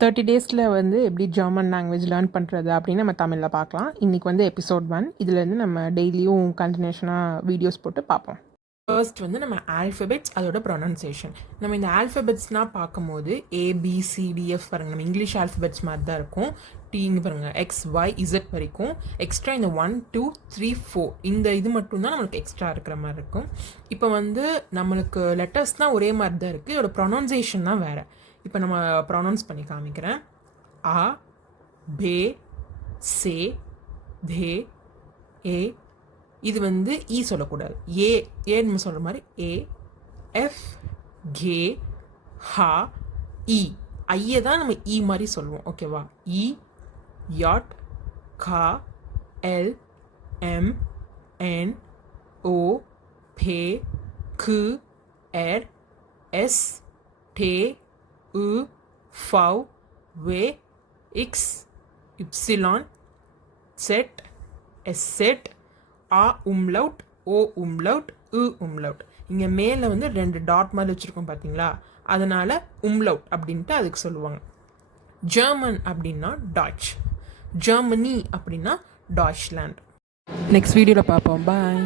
30 டேஸில் வந்து எப்படி ஜெர்மன் லாங்குவேஜ் லேர்ன் பண்ணுறது அப்படின்னு நம்ம தமிழில் பார்க்கலாம். இன்றைக்கி வந்து எபிசோட் 1. இதுலேருந்து நம்ம டெய்லியும் கண்டினியூஷனாக வீடியோஸ் போட்டு பார்ப்போம். ஃபர்ஸ்ட் வந்து நம்ம ஆல்ஃபபெட்ஸ், அதோட ப்ரொனன்சியேஷன். நம்ம இந்த ஆல்ஃபபெட்ஸ்னால் பார்க்கும்போது ஏபிசிடிஎஃப் பாருங்கள், நம்ம இங்கிலீஷ் ஆல்ஃபபெட்ஸ் மாதிரி தான் இருக்கும். டீங்க பாருங்கள், XYZ வரைக்கும். எக்ஸ்ட்ரா இந்த 1 2 3 4 இந்த இது மட்டும்தான் நம்மளுக்கு எக்ஸ்ட்ரா இருக்கிற மாதிரி இருக்கும். இப்போ வந்து நம்மளுக்கு லெட்டர்ஸ் தான் ஒரே மாதிரி தான் இருக்குது, இதோட ப்ரொனன்சியேஷன் தான் வேறு. இப்போ நம்ம ப்ரொனவுன்ஸ் பண்ணி காமிக்கிறேன். ஆ, பே, சே, தே, ஏ. இது வந்து ஈ சொல்லக்கூடாது. ஏ நம்ம சொல்கிற மாதிரி ஏ, எஃப், கே, ஹா, இ. ஐயை தான் நம்ம ஈ மாதிரி சொல்லுவோம், ஓகேவா? இ, யாட், கா, எல், எம், என், ஓ, பே, கு, எர், S, day, U, V, W, X, Y, Z, SZ, A umlaut, O umlaut, U umlaut. இங்கே மேலே வந்து 2 டாட் மாதிரி வச்சுருக்கோம் பார்த்தீங்களா, அதனால் umlaut அப்படின்ட்டு அதுக்கு சொல்லுவாங்க. ஜெர்மன் அப்படின்னா டாய்ச், ஜெர்மனி அப்படின்னா டாய்ச்லாண்ட். நெக்ஸ்ட் வீடியோவில் பார்ப்போம். பாய்.